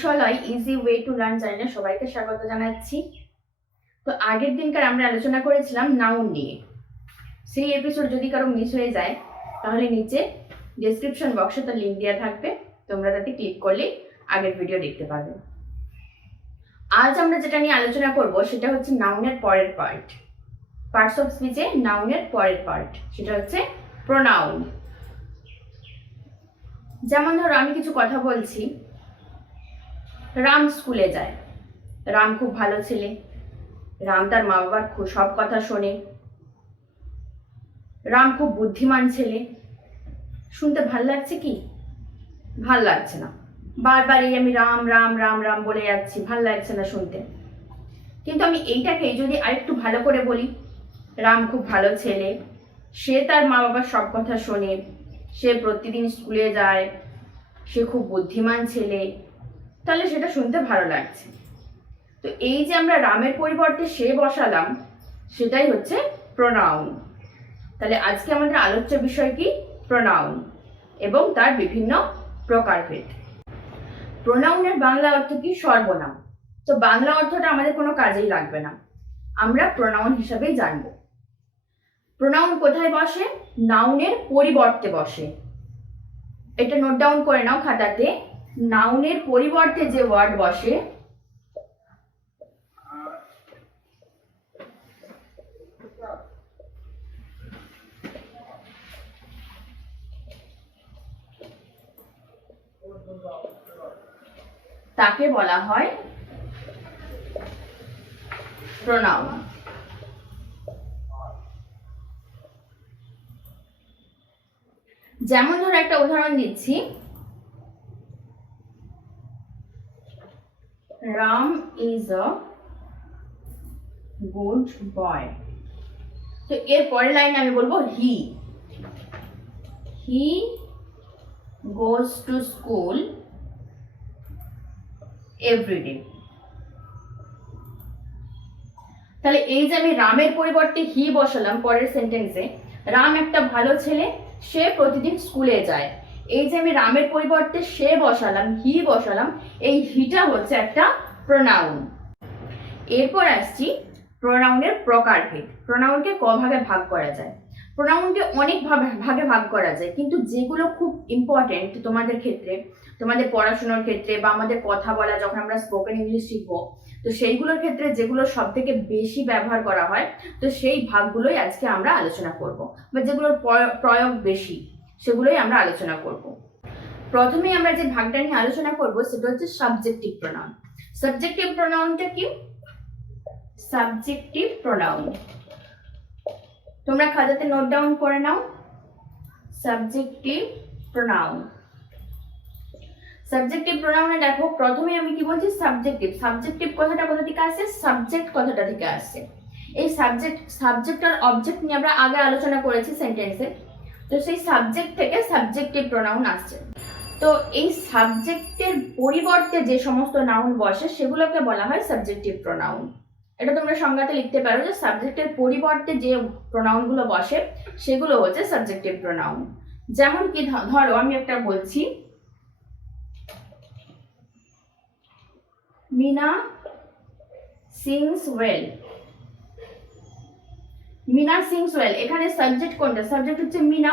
বিষয় easy way to learn চ্যানেলে সবাইকে স্বাগত জানাচ্ছি। তো আগের দিনকার আমরা আলোচনা করেছিলাম নাউন নিয়ে। সেই এপিসোড যদি কারো মিস হয়ে যায় তাহলে নিচে ডেসক্রিপশন বক্সে তার লিঙ্ক দেওয়া থাকবে, তোমরা তাতে ক্লিক করলেই আগের ভিডিও দেখতে পাবে। আজ আমরা যেটা নিয়ে আলোচনা করব সেটা হচ্ছে নাউনের পরের পার্টস অফ স্পিচে নাউনের পরের পার্ট, সেটা হচ্ছে প্রোনাউন। যেমন ধরো আমি কিছু কথা বলছি, রাম স্কুলে যায়, রাম খুব ভালো ছেলে, রাম তার মা বাবার সব কথা শোনে, রাম খুব বুদ্ধিমান ছেলে। শুনতে ভাল লাগছে কি? ভাল লাগছে না। বারবার এই আমি রাম রাম রাম রাম বলে যাচ্ছি, ভাল লাগছে না শুনতে। কিন্তু আমি এইটাকে যদি আরেকটু ভালো করে বলি, রাম খুব ভালো ছেলে, সে তার মা বাবার সব কথা শোনে, সে প্রতিদিন স্কুলে যায়, সে খুব বুদ্ধিমান ছেলে, তাহলে সেটা শুনতে ভালো লাগছে। তো এই যে আমরা রামের পরিবর্তে সে বসালাম, সেটাই হচ্ছে প্রোনাউন। তাহলে আজকে আমাদের আলোচ্য বিষয় কি? প্রোনাউন এবং তার বিভিন্ন প্রকারভেদ। প্রোনাউনের বাংলা অর্থ কি? সর্বনাম। তো বাংলা অর্থটা আমাদের কোনো কাজেই লাগবে না, আমরা প্রোনাউন হিসাবেই জানব। প্রোনাউন কোথায় বসে? নাউনের পরিবর্তে বসে। এটা নোট ডাউন করে নাও খাতাতে। নাউনের পরিবর্তে যে ওয়ার্ড বসে তাকে বলা হয় প্রোনাউন। যেমন ধরো একটা উদাহরণ দিচ্ছি, Ram is a good boy. তো এর পরের লাইনে আমি বলবো হি গোজ টু স্কুল এভরিডে। তাহলে এই যে আমি রামের পরিবর্তে হি বসালাম পরের সেন্টেন্সে, রাম একটা ভালো ছেলে, সে প্রতিদিন স্কুলে যায়। এই যে আমি রামের পরিবর্তে সে বসালাম, হি বসালাম, এই হিটা হচ্ছে একটা প্রোনাউন। এরপর আসছি প্রোনাউনের প্রকারভেদ। প্রোনাউনকে ক ভাগে ভাগ করা যায়? প্রোনাউনকে অনেক ভাগে ভাগ করা যায়, কিন্তু যেগুলো খুব ইম্পর্টেন্ট তোমাদের ক্ষেত্রে, তোমাদের পড়াশোনার ক্ষেত্রে বা আমাদের কথা বলা যখন আমরা স্পোকেন ইংলিশ শিখবো, তো সেইগুলোর ক্ষেত্রে যেগুলো সব থেকে বেশি ব্যবহার করা হয়, তো সেই ভাগগুলোই আজকে আমরা আলোচনা করব, বা যেগুলোর প্রয়োগ বেশি সেগুলোই আমরা আলোচনা করব। প্রথমে আমরা যে ভাগটা নিয়ে আলোচনা করব সেটা হচ্ছে সাবজেক্টিভ প্রোনাউন। সাবজেক্টিভ প্রোনাউনটা কি? সাবজেক্টিভ প্রোনাউন তোমরা খাতাতে নোট ডাউন করে নাও। Subjective pronoun. সাবজেক্টিভ প্রোনাউনে দেখো প্রথমে আমি কি বলছি? সাবজেক্টিভ কথাটা কোথা থেকে আসছে? সাবজেক্ট কথাটা থেকে আসছে। এই সাবজেক্ট আর অবজেক্ট নিয়ে আমরা আগে আলোচনা করেছি সেন্টেন্সে, তো সেই সাবজেক্ট থেকে সাবজেক্টিভ প্রোনাউন আসছে। তো এই সাবজেক্টের পরিবর্তে যে সমস্ত নাউন বসে সেগুলোকে বলা হয় সাবজেক্টিভ প্রোনাউন। এটা তোমরা সংজ্ঞাতে লিখতে পারো যে সাবজেক্টের পরিবর্তে যে প্রোনাউনগুলো বসে সেগুলো হচ্ছে সাবজেক্টিভ প্রোনাউন। যেমন কি ধরো আমি একটা বলছি, Meena sings well. Meena sings well, এখানে সাবজেক্ট কোনটা? সাবজেক্ট হচ্ছে মিনা,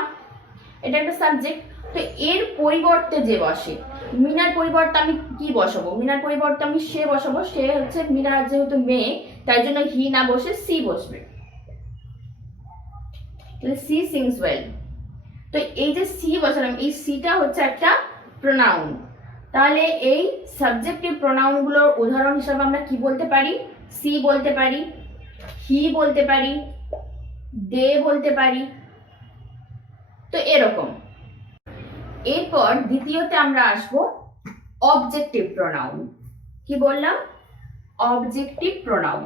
এটা একটা সাবজেক্ট। তো এর পরিবর্তে যে বসে, মিনার পরিবর্তে আমি কি বসাবো? মিনার পরিবর্তে আমি সে বসাবো। সে হচ্ছে মিনার যেহেতু মেয়ে, তাই জন্য হি না বসে সি বসবে। She sings well. তো এই যে সি বসালাম, এই সিটা হচ্ছে একটা প্রোনাউন। তাহলে এই সাবজেক্টিভ প্রোনাউনগুলোর উদাহরণ হিসাবে আমরা কি বলতে পারি? সি বলতে পারি, হি বলতে পারি, দে বলতে পারি। তো এরকম। এরপর দ্বিতীয়তে আমরা আসবো অবজেক্টিভ প্রোনাউন। কি বললাম? Objective pronoun.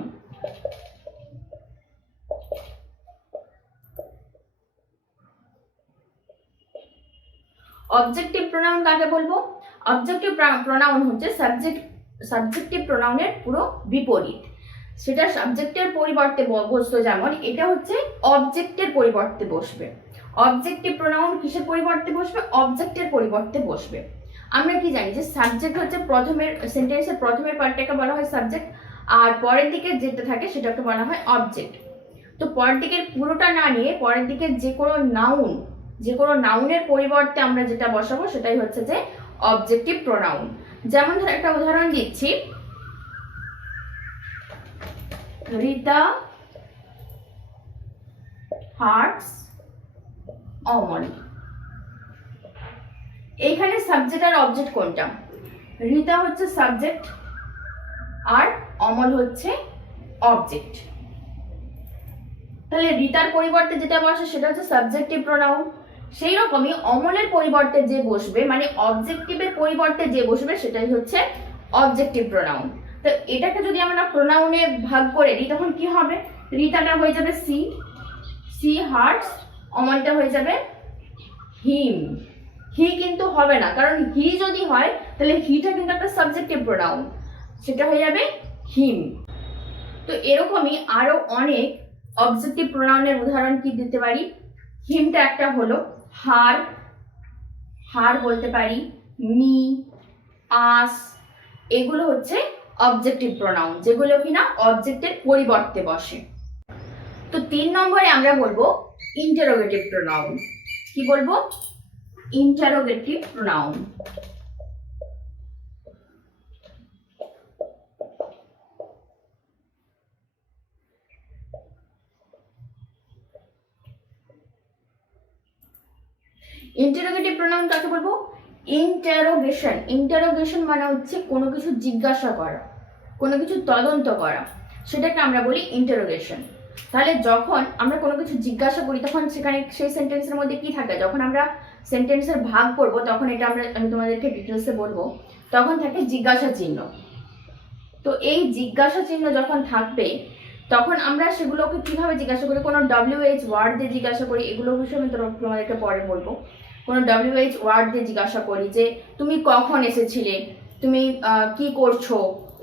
অবজেক্টিভ প্রোনাউন কাকে বলবো? অবজেক্টিভ প্রোনাউন হচ্ছে সাবজেক্টিভ প্রোনাউনের পুরো বিপরীত। সেটা সাবজেক্টের পরিবর্তে বসতো, যেমন এটা হচ্ছে অবজেক্টের পরিবর্তে বসবে। অবজেক্টিভ প্রোনাউন কিসের পরিবর্তে বসবে? অবজেক্টের পরিবর্তে বসবে। আমরা কি জানি যে সাবজেক্ট হচ্ছে প্রথমের সেন্টেন্সের প্রথমের পার্টটাকে বলা হয় সাবজেক্ট, আর পরের দিকে যেটা থাকে সেটাকে বলা হয় অবজেক্ট। তো পরের দিকের পুরোটা না নিয়ে পরের দিকে যে কোনো নাউনের পরিবর্তে আমরা যেটা বসাবো সেটাই হচ্ছে যে অবজেক্টিভ প্রোনাউন। যেমন ধর একটা উদাহরণ দিচ্ছি, রিতা হার্টস অমল। এইখানে সাবজেক্ট আর অবজেক্ট কোনটা? রিতা হচ্ছে সাবজেক্ট আর অমল হচ্ছে অবজেক্ট। তাহলে রিতার পরিবর্তে যেটা বসে সেটা হচ্ছে সাবজেক্টিভ প্রোনাউন। সেই রকমই অমলের পরিবর্তে যে বসবে, মানে অবজেক্টিভের পরিবর্তে যে বসবে সেটাই হচ্ছে অবজেক্টিভ প্রোনাউন। তো এটাকে যদি আমরা প্রোনাউনে ভাগ করে দিই তখন কি হবে? রিতাটা হয়ে যাবে সি হার্টস, অমলটা হয়ে যাবে হিম। হি কিন্তু হবে না, কারণ হি যদি হয় তাহলে হিটা কিন্তু একটা সাবজেক্টিভ প্রোনাউন, সেটা হয়ে যাবে হিম। তো এরকমই আরো অনেক অবজেক্টিভ প্রোনাউনের উদাহরণ কি দিতে পারি? হিমটা একটা হলো, হার বলতে পারি, মি, আস, এগুলো হচ্ছে অবজেক্টিভ প্রোনাউন, যেগুলো কিনা অবজেক্টের পরিবর্তে বসে। তো 3 নম্বরে আমরা বলবো ইন্টারোগেটিভ প্রোনাউন। কি বলবো? Interrogative pronoun. ইন্টারোগেটিভ প্রোনাউন কাকে বলবো? ইন্টারোগেশন মানে হচ্ছে কোনো কিছু জিজ্ঞাসা করা, কোনো কিছু তদন্ত করা, সেটাকে আমরা বলি ইন্টারোগেশন। তাহলে যখন আমরা কোনো কিছু জিজ্ঞাসা করি তখন সেখানে সেই সেন্টেন্সের মধ্যে কি থাকে? যখন আমরা সেন্টেন্সের ভাগ করব তখন এটা আমি তোমাদেরকে ডিটেলসে বলবো, তখন থাকে জিজ্ঞাসা চিহ্ন। তো এই জিজ্ঞাসা চিহ্ন যখন থাকবে তখন আমরা সেগুলোকে কিভাবে জিজ্ঞাসা করি? কোনো WH ওয়ার্ড দিয়ে জিজ্ঞাসা করি, এগুলো বিষয়ে আমি তোমাদেরকে পরে বলবো। কোনো WH ওয়ার্ড দিয়ে জিজ্ঞাসা করি যে তুমি কখন এসেছিলে, তুমি কি করছো,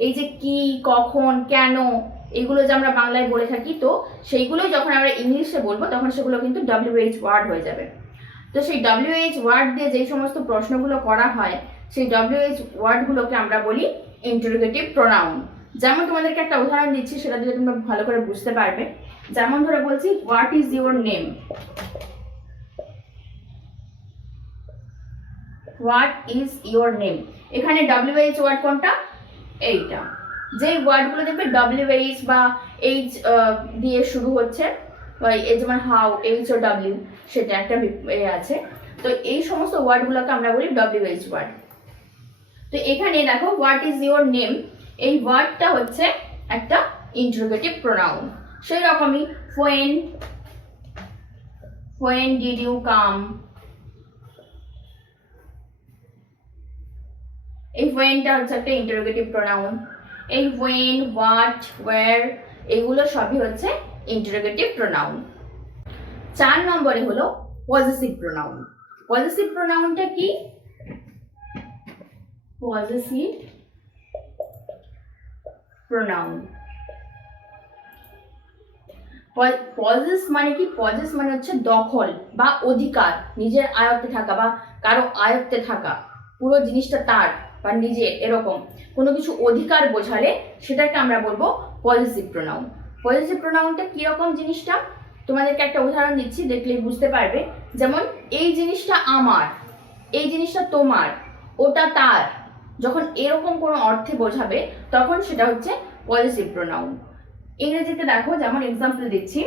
এই যে কি, কখন, কেন, এগুলো যে আমরা বাংলায় বলে থাকি, তো সেইগুলোই যখন আমরা ইংলিশে বলবো তখন সেগুলো কিন্তু WH ওয়ার্ড হয়ে যাবে। তো সেই WH ওয়ার্ড দিয়ে যেই সমস্ত প্রশ্নগুলো করা হয় সেই WH ওয়ার্ডগুলোকে আমরা বলি ইন্টারোগেটিভ প্রোনাউন। যেমন তোমাদেরকে একটা উদাহরণ দিচ্ছি, সেটা দিলে তোমরা ভালো করে বুঝতে পারবে। যেমন ধরে বলছি, what is your name? What is your name, এখানে WH ওয়ার্ড কোনটা? এইটা। যে ওয়ার্ডগুলো দেখবে WH বা H দিয়ে শুরু হচ্ছে, যেমন হাউ, H ও W, সেটা একটা আছে। তো এই সমস্ত ওয়ার্ডগুলোকে আমরা বলি WH ওয়ার্ড। তো এখানে দেখো হোয়াট ইজ ইউর নেম, এই ওয়ার্ডটা হচ্ছে একটা ইন্টারোগেটিভ প্রোনাউন। সেই রকমই when did you come, এই whenটা হচ্ছে একটা ইন্টারোগেটিভ প্রোনাউন। এই when, what, where, এগুলো সবই হচ্ছে ইন্টারোগেটিভ প্রোনাউন। 4 নম্বরে হলো পজেসিভ প্রোনাউন। পজেসিভ প্রোনাউনটা কি? পজেসিভ প্রোনাউন, পজেস মানে কি? পজেস মানে হচ্ছে দখল বা অধিকার, নিজের আয়ত্তে থাকা বা কারো আয়ত্তে থাকা, পুরো জিনিসটা তার বা নিজের, এরকম কোনো কিছু অধিকার বোঝালে সেটাকে আমরা বলবো পজেসিভ প্রোনাউন। পজেসিভ প্রোনাউনটা কিরকম জিনিসটা? তোমাদেরকে একটা উদাহরণ দিচ্ছি, দেখলেই বুঝতে পারবে। যেমন এই জিনিসটা আমার, এই জিনিসটা তোমার, ওটা তার, যখন এরকম কোনো অর্থে বোঝাবে তখন সেটা হচ্ছে পজেসিভ প্রোনাউন। ইংরেজিতে দেখো, যেমন এক্সাম্পল দিচ্ছি,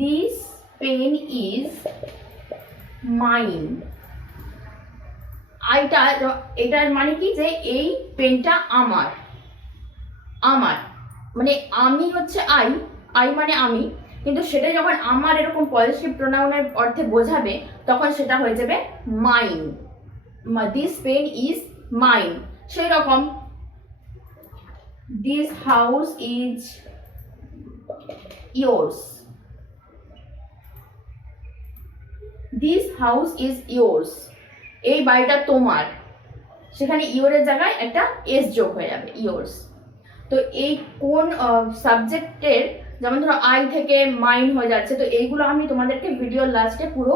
দিস পেন ইজ মাইন। এটার মানে কি? যে এই পেনটা আমার, মানে আমি হচ্ছে আই মানে আমি, কিন্তু সেটা যখন আমার এরকম পজিটিভ প্রোনাউনের অর্থে বোঝাবে তখন সেটা হয়ে যাবে mine. This pen is mine. সেই রকম this house is yours, this house is yours, এই বাড়িটা তোমার, সেখানে ইওরের জায়গায় একটা এস যোগ হয়ে যাবে, yours। তো এই কোন সাবজেক্টের যেমন ধরো আই থেকে মাইন হয়ে যাচ্ছে, তো এইগুলো আমি তোমাদেরকে ভিডিওর লাস্টে পুরো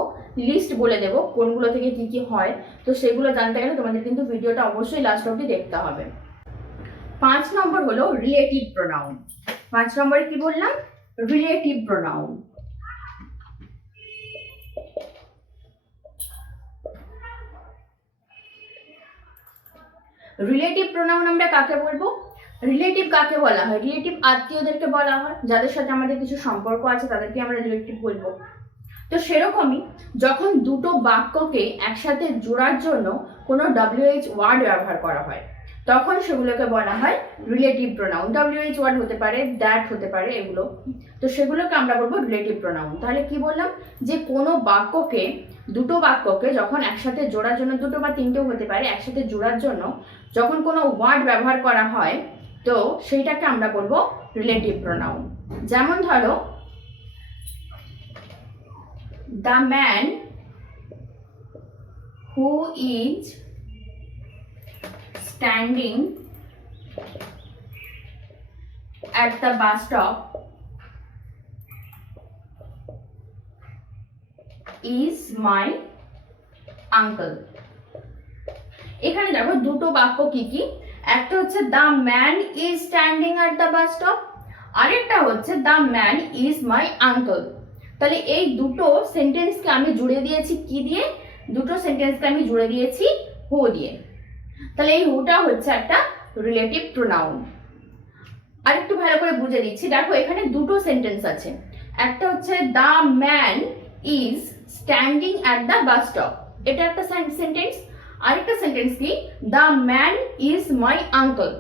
লিস্ট বলে দেবো কোনগুলো থেকে কি কি হয়। তো সেগুলো জানতে গেলে তোমাদের কিন্তু ভিডিওটা অবশ্যই লাস্ট অবধি দেখতে হবে। 5 নম্বর হলো রিলেটিভ প্রোনাউন। 5 নম্বরে কি বললাম? Relative pronoun. রিলেটিভ প্রোনাউন আমরা কাকে বলবো? রিলেটিভ কাকে বলা হয়? রিলেটিভ আত্মীয়দেরকে বলা হয়, যাদের সাথে আমাদের কিছু সম্পর্ক আছে তাদেরকে আমরা রিলেটিভ বলবো। তো সেরকমই যখন দুটো বাক্যকে একসাথে জোড়ার জন্য কোনো WH ওয়ার্ড ব্যবহার করা হয় তখন সেগুলোকে বলা হয় রিলেটিভ প্রোনাউন। WH ওয়ার্ড হতে পারে, দ্যাট হতে পারে, এগুলো। তো সেগুলোকে আমরা বলবো রিলেটিভ প্রোনাউন। তাহলে কি বললাম? যে কোনো বাক্যকে, দুটো বাক্যকে যখন একসাথে জোড়ার জন্য, দুটো বা তিনটেও হতে পারে, একসাথে জোড়ার জন্য যখন কোনো ওয়ার্ড ব্যবহার করা হয় তো সেইটাকে আমরা বলবো রিলেটিভ প্রোনাউন। যেমন ধরো, the man who is standing at the bus stop is my uncle. এখানে দেখো দুটো বাক্য কি কি, একটা হচ্ছে the man is standing at the bus stop, আরেকটা হচ্ছে the man is my uncle. তাহলে এই দুটো সেন্টেন্সকে আমি জুড়ে দিয়েছি কি দিয়ে? দুটো সেন্টেন্সকে আমি জুড়ে দিয়েছি হু দিয়ে। তাহলে এই হুটা হচ্ছে একটা রিলেটিভ প্রোনাউন। আরেকটু ভালো করে বুঝে দিচ্ছি, দেখো এখানে দুটো সেন্টেন্স আছে, একটা হচ্ছে the man is standing at the bus stop, এটা একটা সেন্টেন্স। আরেকটা সেন্টেন্স কি? The man is my uncle.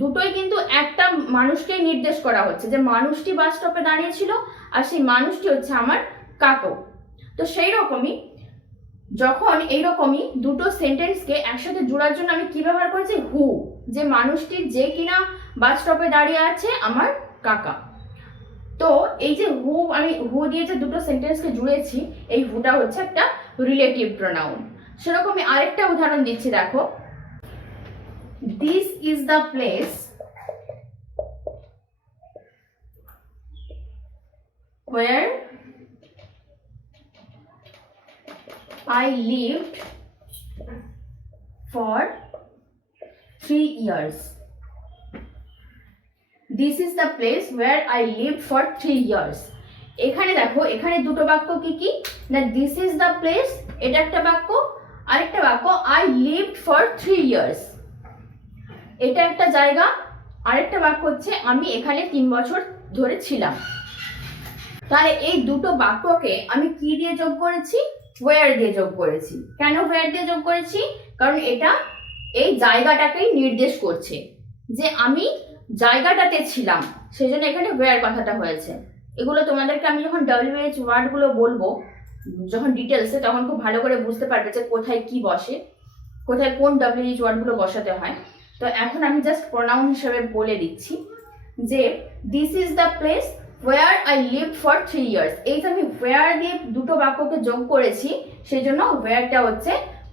দুটোই কিন্তু একটা মানুষকে নির্দেশ করা হচ্ছে, যে মানুষটি বাস স্টপে দাঁড়িয়ে ছিল আর সেই মানুষটি হচ্ছে আমার কাকু। তো সেই রকমই যখন এইরকমই দুটো সেন্টেন্সকে একসাথে জোড়ার জন্য আমি কি ব্যবহার করেছি? হু। যে মানুষটি যে কিনা বাস স্টপে দাঁড়িয়ে আছে আমার কাকা। তো এই যে হু, আমি হু দিয়ে যে দুটো সেন্টেন্সকে জুড়েছি, এই হুটা হচ্ছে একটা রিলেটিভ প্রোনাউন। সেরকমই আরেকটা উদাহরণ দিচ্ছি, দেখো, this is the place where I lived for 3 years. This is the place where I lived for 3 years. এখানে দেখো, এখানে দুটো বাক্য কি কি না, দিস ইজ দ্য প্লেস এটা একটা বাক্য, আরেকটা বাক্য I lived for 3 years, এটা একটা জায়গা, আরেকটা বাক্য হচ্ছে আমি এখানে 3 বছর ধরে ছিলাম। তাহলে এই দুটো বাক্যকে আমি কি দিয়ে যোগ করেছি? ওয়্যার দিয়ে যোগ করেছি। কেন ওয়্যার দিয়ে যোগ করেছি? কারণ এটা এই জায়গাটাকেই নির্দেশ করছে, যে আমি জায়গাটাতে ছিলাম, সেই জন্য এখানে ওয়্যার কথাটা হয়েছে। এগুলো তোমাদেরকে আমি যখন WH ওয়ার্ডগুলো বলবো যখন ডিটেলসে, তখন খুব ভালো করে বুঝতে পারবে যে কোথায় কি বসে, কোথায় কোন WH ওয়ার্ডগুলো বসাতে হয়। তো এখন আমি জাস্ট প্রোনাউন হিসেবে বলে দিচ্ছি যে this is the place where I lived for 3 years। এই যে আমি where দিয়ে দুটো বাক্যকে যোগ করেছি, সেই জন্য whereটা হচ্ছে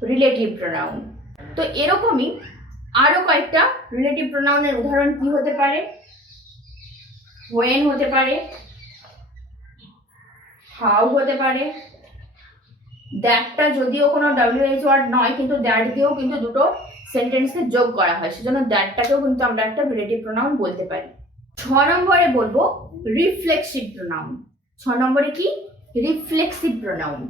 রিলেটিভ প্রোনাউন। তো এরকমই আরো কয়েকটা রিলেটিভ প্রোনাউনের উদাহরণ কি হতে পারে? when হতে পারে, how হতে পারে, দ্যাটটা যদিও কোনো WH ওয়ার্ড নয়, কিন্তু দ্যাট দিয়েও কিন্তু দুটো সেন্টেন্সে যোগ করা হয়, সেজন্য দ্যাটটাকেও কিন্তু আমরা একটা রিলেটিভ প্রোনাউন বলতে পারি। 6 নম্বরে বলবো রিফ্লেক্সিভ প্রোনাউন। 6 নম্বরে কি? Reflexive pronoun.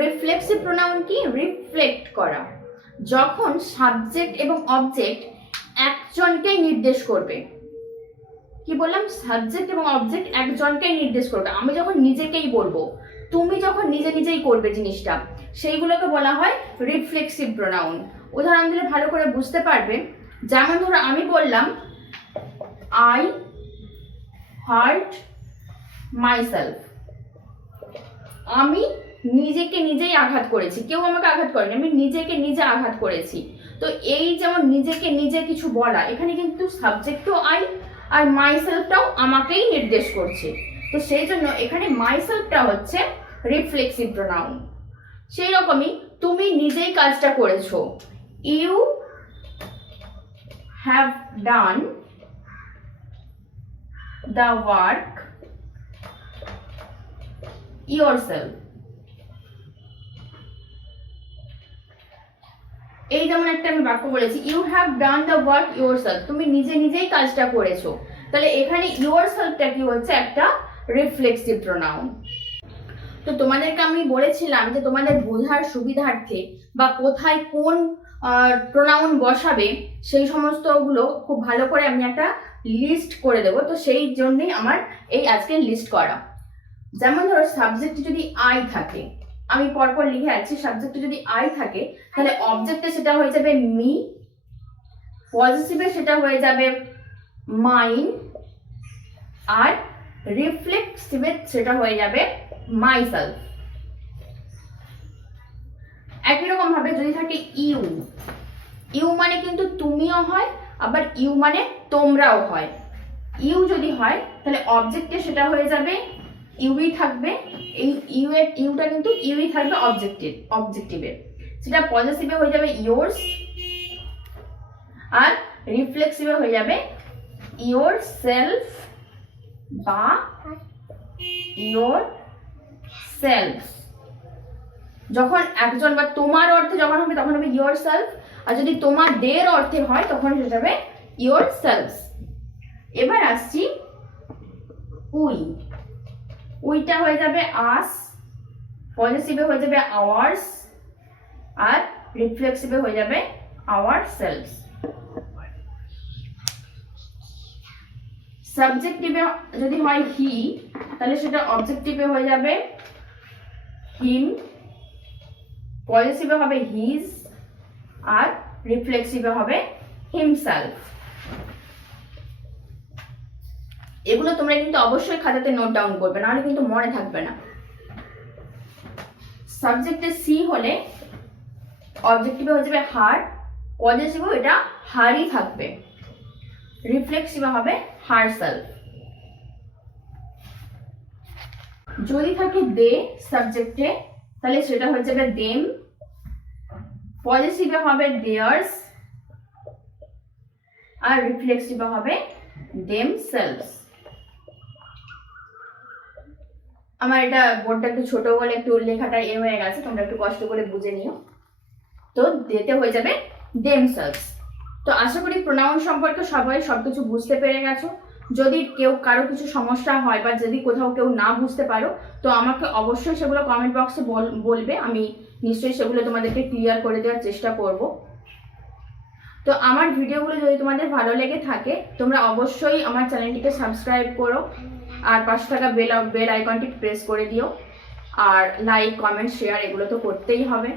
রিফ্লেক্সিভ প্রোনাউন কি? রিফ্লেক্ট করা। যখন সাবজেক্ট এবং অবজেক্ট একজনকেই নির্দেশ করবে। কি বললাম? সাবজেক্ট এবং অবজেক্ট একজনকেই নির্দেশ করবে। আমি যখন নিজেকেই বলবো, তুমি যখন নিজে নিজেই করবে জিনিসটা, সেইগুলোকে বলা হয় রিফ্লেক্সিভ প্রোনাউন। উদাহরণ দিলে ভালো করে বুঝতে পারবে। যেমন ধরো আমি বললাম আই হার্ট মাইসেলফ, আমি নিজেকে নিজেই আঘাত করেছি, কেউ আমাকে আঘাত করেনি, আমি নিজেকে নিজে আঘাত করেছি। তো এই যেমন নিজেকে নিজে কিছু বলা, এখানে কিন্তু সাবজেক্টও আই আর মাইসেলফটাও আমাকেই নির্দেশ করছে। তো সেই জন্য এখানে মাইসেলফটা হচ্ছে রিফ্লেক্সিভ প্রোনাউন। সেই রকমই তুমি নিজেই কাজটা করেছো। You have done the work yourself। এই যেমন একটা আমি বাক্য বলেছি, you have done the work yourself, তুমি নিজে নিজেই কাজটা করেছো। তাহলে এখানে yourselfটা কি হচ্ছে, একটা রিফ্লেক্সিভ প্রোনাউন। তো তোমাদেরকে আমি বলেছিলাম যে তোমাদের বোঝার সুবিধার্থে বা কোথায় কোন প্রোনাউন বসাবে সেই সমস্তগুলো খুব ভালো করে আমি একটা লিস্ট করে দেবো। তো সেই জন্যই আমার এই আজকের লিস্ট করা। যেমন ধরো সাবজেক্টে যদি আই থাকে, আমি পরপর লিখে আছি, সাবজেক্টে যদি আই থাকে তাহলে অবজেক্টে সেটা হয়ে যাবে মি, পজিটিভে সেটা হয়ে যাবে মাইন, আর রিফ্লেক্সিভে সেটা হয়ে যাবে মাইসেলফ। একই রকম ভাবে যদি থাকে ইউ, ইউ মানে কিন্তু তুমিও হয়, আবার ইউ মানে তোমরাও হয়। ইউ যদি হয় তাহলে অবজেক্টে সেটা হয়ে যাবে ইউই থাকবে, এই ইউটা কিন্তু ইউই থাকবে অবজেক্টিভে, সেটা পজিটিভে হয়ে যাবে ইয়োর্স, আর রিফ্লেক্সিভে হয়ে যাবে ইয়োর সেলফ বা ইয়োর সেলফ। যখন একজন বা তোমার অর্থে যখন হবে তখন হবে ইয়োর সেলফ, আর যদি তোমাদের অর্থে হয় তখন সেটা হবে ইয়োর সেলফস। এবার আসছি উই, উইটা হয়ে যাবে আস, পজিটিভে হয়ে যাবে আওয়ার্স, আর রিফ্লেক্সিভে হয়ে যাবে আওয়ার সেলফস। সাবজেক্টিভে যদি হয় হি তাহলে সেটা অবজেক্টিভে হয়ে যাবে হিম, পজিটিভে হবে হিজ, আর রিফ্লেক্সিভে হবে হিমসেলফ। এগুলো তোমরা কিন্তু অবশ্যই খাতাতে নোট ডাউন করবে, নাহলে কিন্তু মনে থাকবে না। সাবজেক্টে সি হলে অবজেক্টিভে হয়ে যাবে হার, পজিটিভে এটা হারই থাকবে, রিফ্লেক্সিভে হবে হারসেলফ। যদি থাকে দে সাবজেক্টে তাহলে সেটা হয়ে যাবে দেম, পজিটিভে হবে দেয়ার্স, আর রিফ্লেক্সিভে হবে দেম সেলফস। আমার এটা বোর্ডটা একটু ছোট বলে একটু লেখাটা হয়ে গেছে, তোমরা একটু কষ্ট করে বুঝে নিও। তো দেতে হয়ে যাবে দেমসেলভস। তো আশা করি প্রোনাউন সম্পর্কে সবাই সবকিছু বুঝতে পেরে গেছো। যদি কারো কিছু সমস্যা হয় বা যদি কোথাও কেউ না বুঝতে পারো তো আমাকে অবশ্যই সেগুলো কমেন্ট বক্সে বলবে, আমি নিশ্চয়ই সেগুলো তোমাদেরকে ক্লিয়ার করে দেওয়ার চেষ্টা করব। তো আমার ভিডিওগুলো যদি তোমাদের ভালো লেগে থাকে তোমরা অবশ্যই আমার চ্যানেলটিকে সাবস্ক্রাইব করো, আর পাশে থাকা বেল আইকনটি প্রেস করে দিও, আর লাইক কমেন্ট শেয়ার এগুলো তো করতেই হবে।